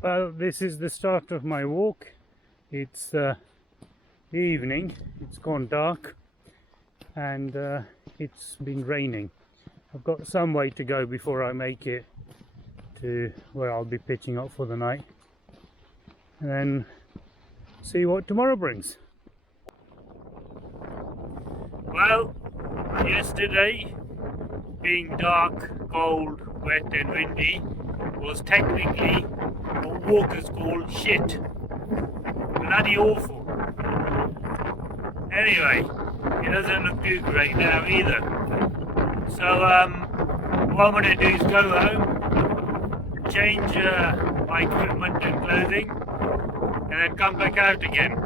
Well, this is the start of my walk. It's evening, it's gone dark, and it's been raining. I've got some way to go before I make it to where I'll be pitching up for the night, and then see what tomorrow brings. Well, yesterday, being dark, cold, wet and windy, was technically what walkers call shit. Bloody awful. Anyway, it doesn't look too great now either. So what I'm going to do is go home, change my equipment and clothing, and then come back out again.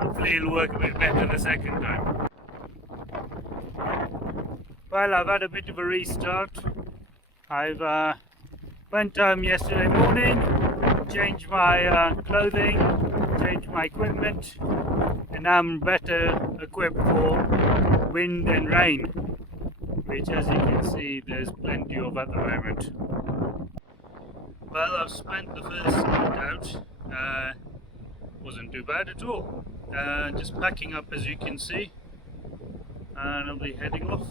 Hopefully it'll work a bit better the second time. Well, I've had a bit of a restart. I've went home yesterday morning, changed my clothing, changed my equipment, and I'm better equipped for wind and rain, which, as you can see, there's plenty of at the moment. Well, I've spent the first night out. Wasn't too bad at all. Just packing up, as you can see, and I'll be heading off.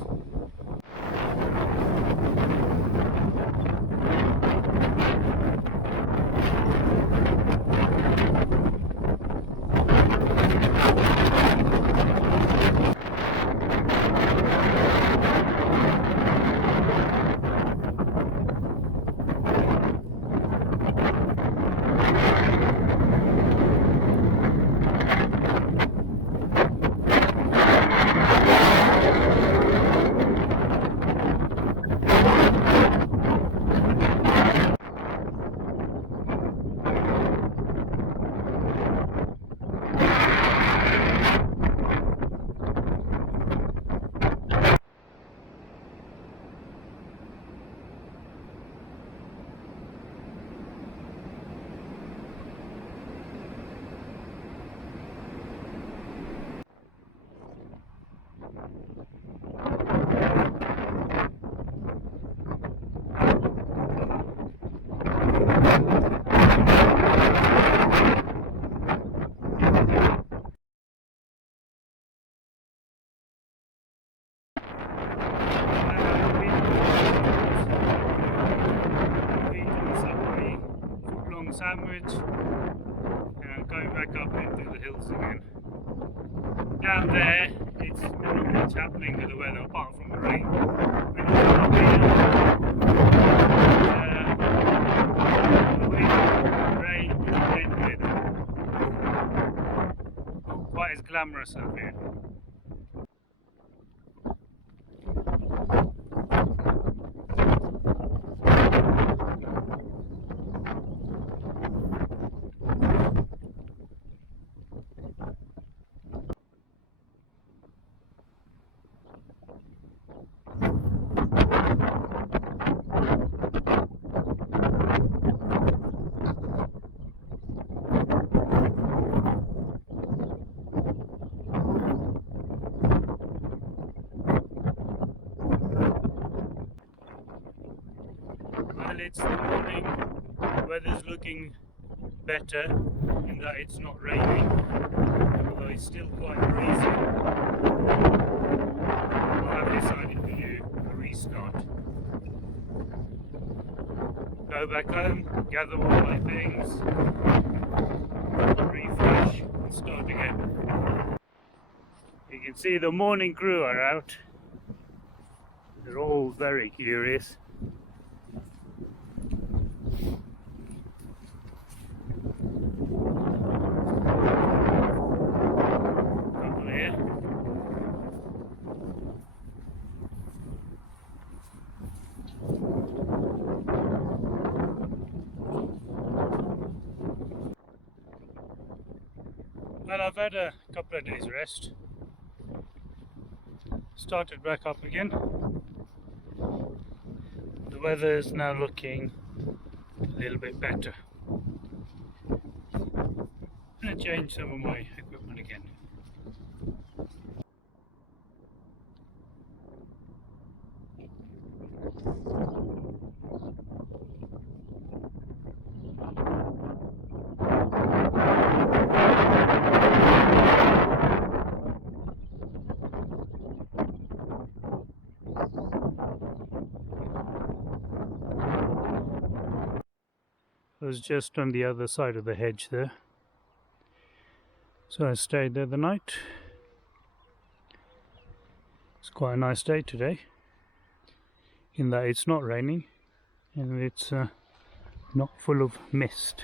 Sandwich, and going back up into the hills again. Down there, it's not much happening with the weather apart from the rain. When you come up here, the wind, rain, and weather. Not quite as glamorous up here. Well, it's the morning, the weather's looking better in that it's not raining, although it's still quite breezy. I've decided to do a restart. Go back home, gather all my things, refresh and start again. You can see the morning crew are out. They're all very curious. Well, I've had a couple of days rest. Started back up again. The weather is now looking a little bit better. I'm going to change some of my equipment again. was just on the other side of the hedge there. So I stayed there the night. It's quite a nice day today, in that it's not raining and it's not full of mist.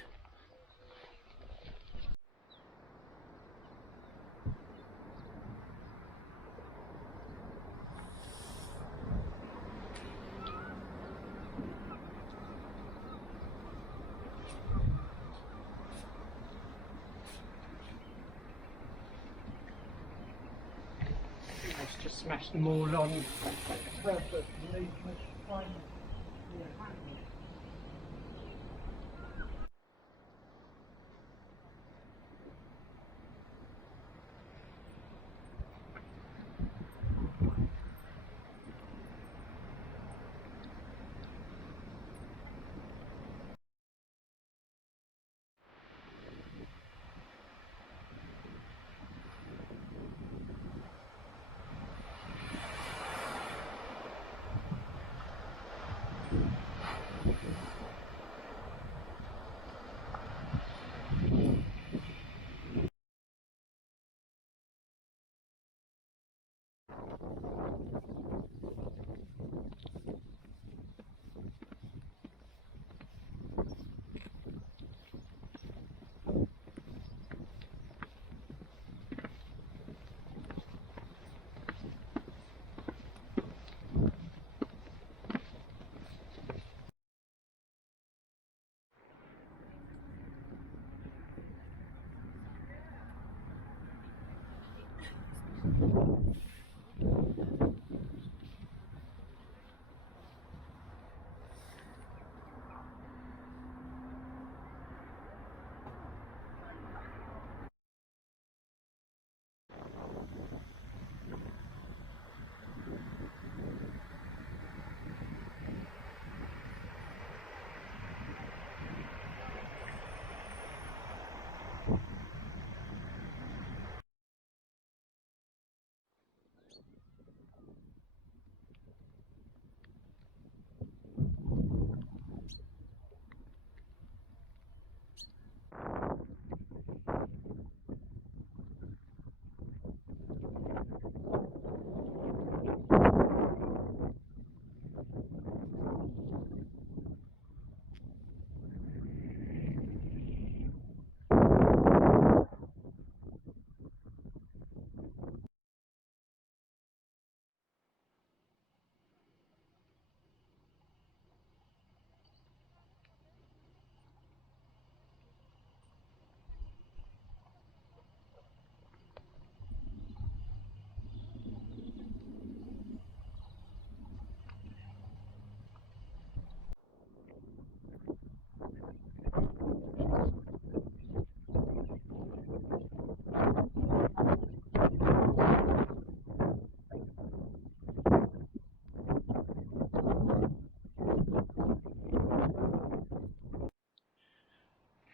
Let's just smash them all on perfectly.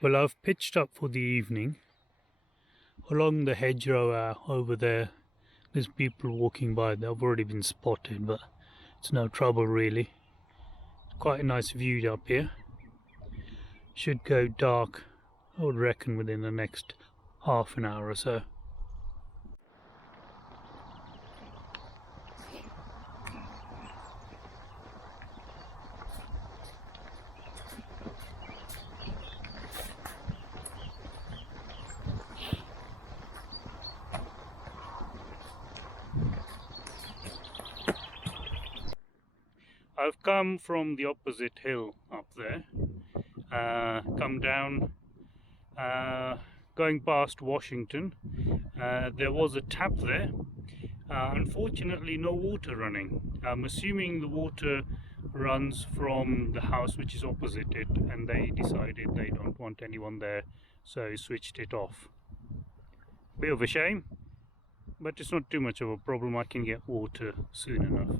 Well, I've pitched up for the evening. Along the hedgerow over there, there's people walking by. They've already been spotted, but it's no trouble really. It's quite a nice view up here. Should go dark, I would reckon, within the next half an hour or so. I've come from the opposite hill up there, come down, going past Washington. There was a tap there. Unfortunately, no water running. I'm assuming the water runs from the house which is opposite it, and they decided they don't want anyone there, so switched it off. Bit of a shame, but it's not too much of a problem. I can get water soon enough.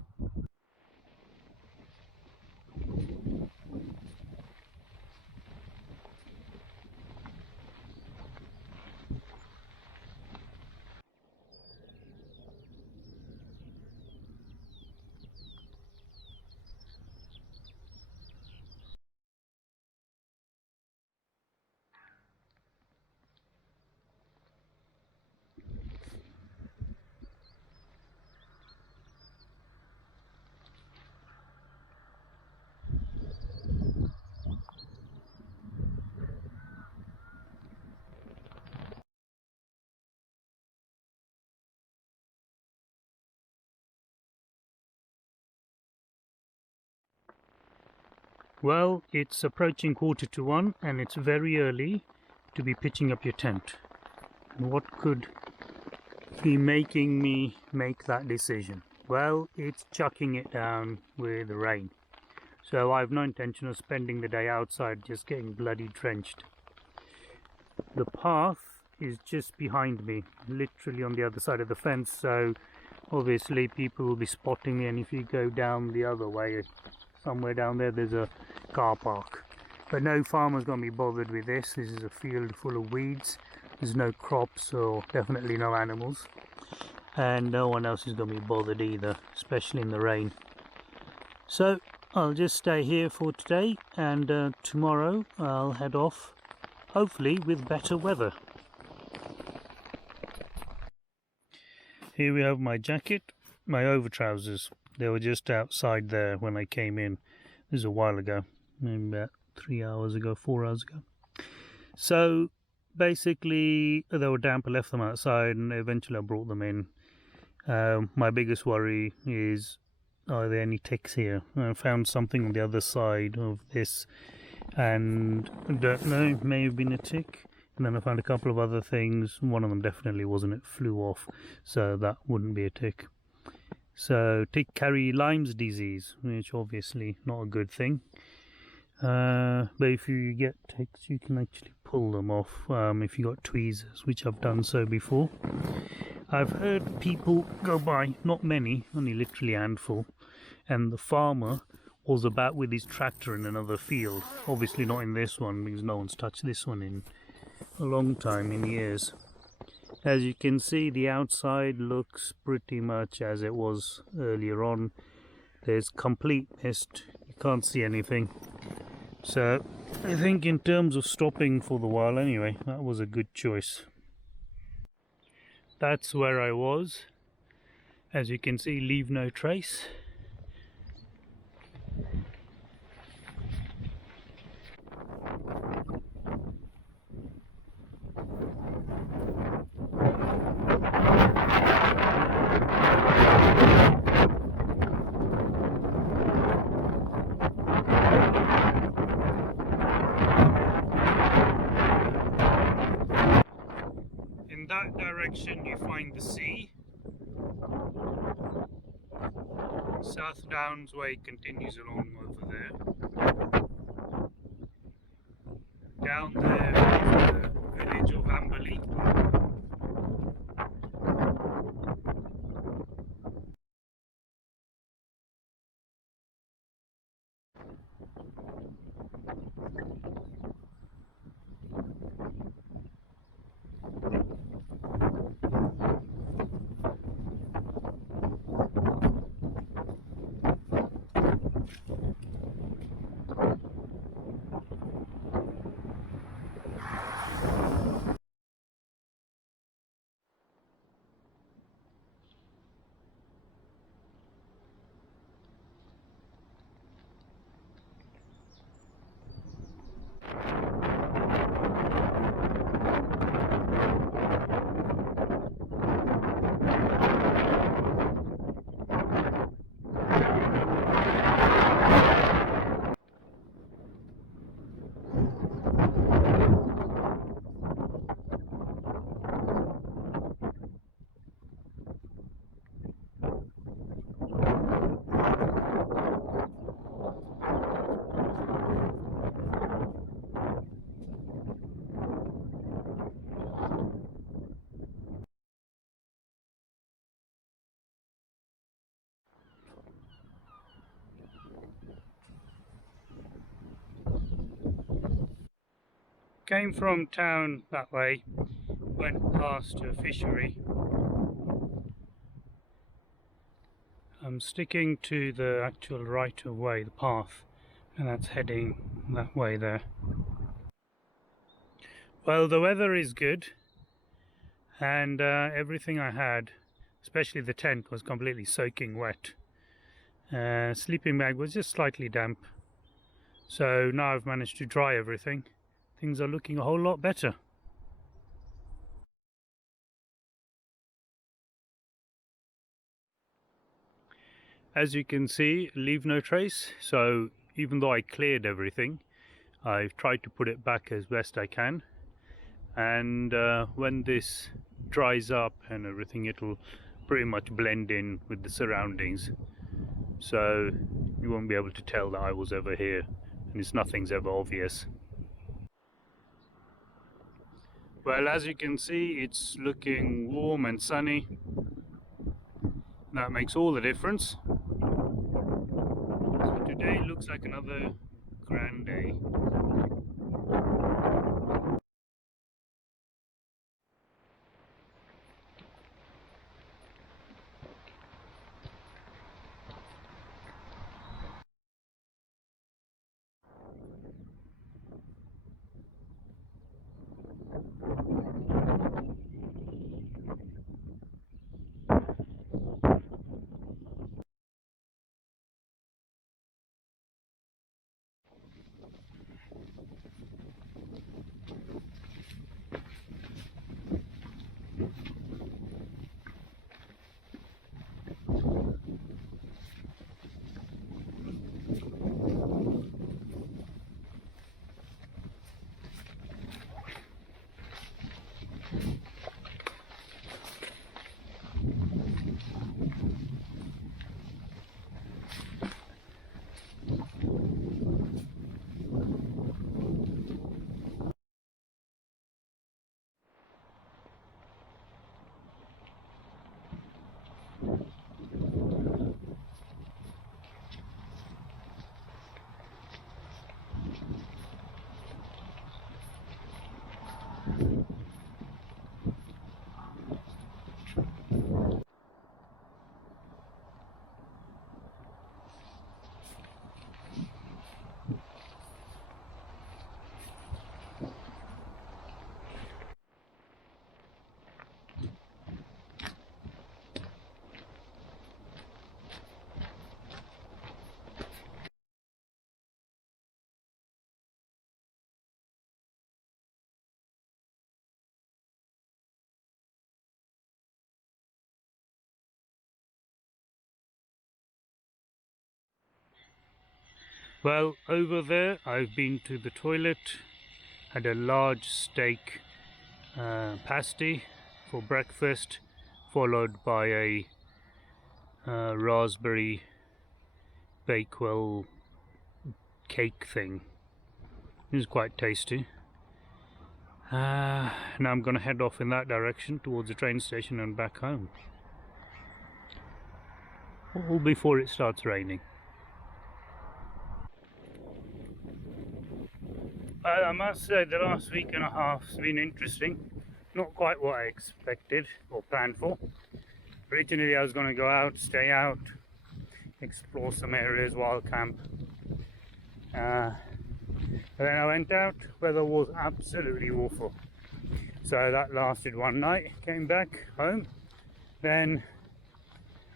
Well, it's approaching 1:45 and it's very early to be pitching up your tent. What could be making me make that decision? Well, it's chucking it down with rain. So I have no intention of spending the day outside just getting bloody drenched. The path is just behind me, literally on the other side of the fence, so obviously people will be spotting me, and if you go down the other way, somewhere down there, there's a car park. But no farmer's going to be bothered with this. This is a field full of weeds. There's no crops or definitely no animals. And no one else is going to be bothered either, especially in the rain. So I'll just stay here for today, and tomorrow I'll head off, hopefully with better weather. Here we have my jacket, my over trousers. They were just outside there when I came in. This is a while ago, maybe about 3 hours ago, 4 hours ago. So basically they were damp. I left them outside and eventually I brought them in. My biggest worry is, are there any ticks here? I found something on the other side of this and I don't know, may have been a tick. And then I found a couple of other things. One of them definitely wasn't, it flew off, so that wouldn't be a tick. So tick carry Lyme's disease, which obviously not a good thing. But if you get ticks, you can actually pull them off if you got tweezers, which I've done so before. I've heard people go by, not many, only literally a handful, and the farmer was about with his tractor in another field. Obviously not in this one, because no one's touched this one in a long time, in years. As you can see, the outside looks pretty much as it was earlier on. There's complete mist, you can't see anything. So I think in terms of stopping for the while anyway, that was a good choice. That's where I was. As you can see, leave no trace. In that direction you find the sea. South Downs Way continues along over there. Down there is the village of Amberley. Came from town that way, went past a fishery. I'm sticking to the actual right of way, the path, and that's heading that way there. Well, the weather is good, and everything I had, especially the tent, was completely soaking wet. Sleeping bag was just slightly damp, so now I've managed to dry everything. Things are looking a whole lot better. As you can see, leave no trace, so even though I cleared everything, I've tried to put it back as best I can, and when this dries up and everything, it'll pretty much blend in with the surroundings, so you won't be able to tell that I was ever here, and nothing's ever obvious. Well, as you can see, it's looking warm and sunny. That makes all the difference. So today looks like another grand day. Well, over there I've been to the toilet, had a large steak pasty for breakfast, followed by a raspberry Bakewell cake thing. It was quite tasty. Now I'm going to head off in that direction towards the train station and back home, all before it starts raining. I must say the last week and a half has been interesting. Not quite what I expected or planned for. Originally I was going to go out, stay out, explore some areas, wild camp. And then I went out, weather was absolutely awful. So that lasted one night, came back home, then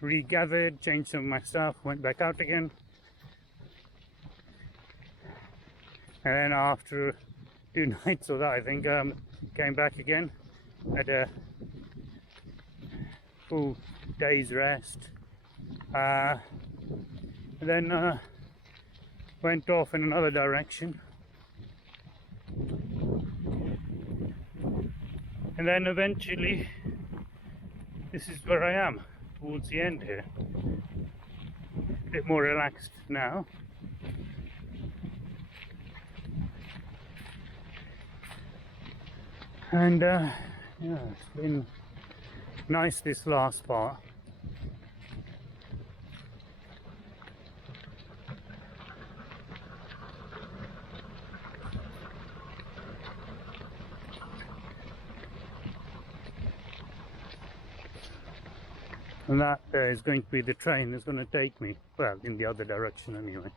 regathered, changed some of my stuff, went back out again. And then after 2 nights of that, I think, came back again, had a full day's rest, and then went off in another direction, and then eventually this is where I am, towards the end here. A bit more relaxed now. And yeah, it's been nice this last part. And that is going to be the train that's going to take me, well, in the other direction anyway.